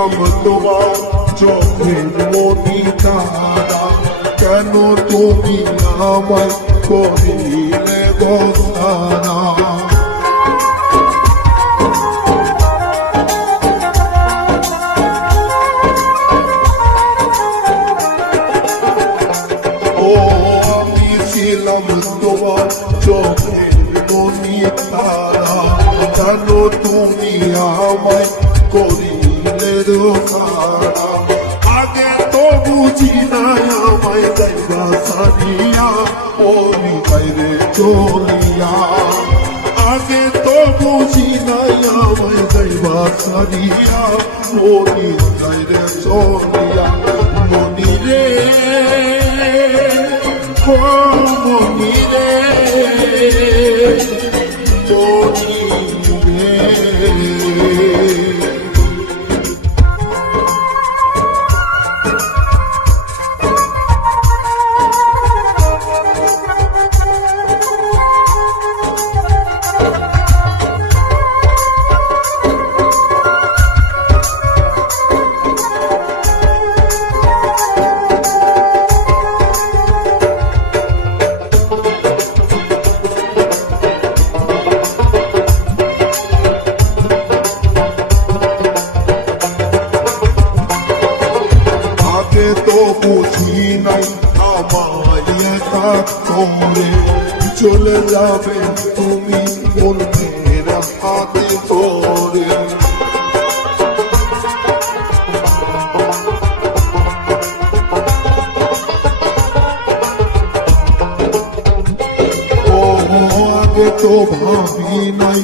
ছিলাম তোমার চোখের মনি তারা, কেন তুমি আমায় করিলে বন্দনা। ও আমি ছিলাম তোমার চোখের মনি তারা, কেন তুমি আমায় করিলে রোকারা। আগে তো বুঝি নাই আমায় যাইবা সারিয়া ওই বাইরে চলিয়া, আগে তো বুঝি নাই আমায় যাইবা সারিয়া ওই বাইরে চলিয়া। মনি রে ও মনি রে মনি রে। তো বুঝি নাই আমায় একা করে চলে যাবে তুমি অন্যের হাতে ধরে। ও আগে তো ভাবি নাই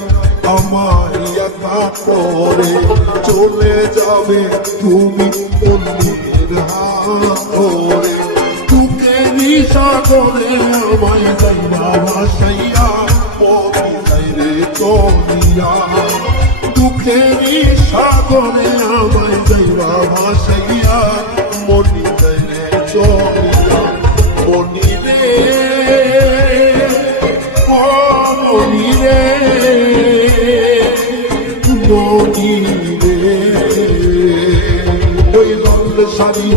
আমায় একা করে চলে যাবে তুমি অন্যের হাতে। দুঃখেরই সাগরে আমায় যাইবা ভাসাইয়া মনি যাইরে চলিয়া, দুঃখেরই সাগরে আমায় যাইবা ভাসাইয়া মনি যাইরে চলিয়া। মনি রে ও মনি রে মনি রে। ওই লাল শাড়ি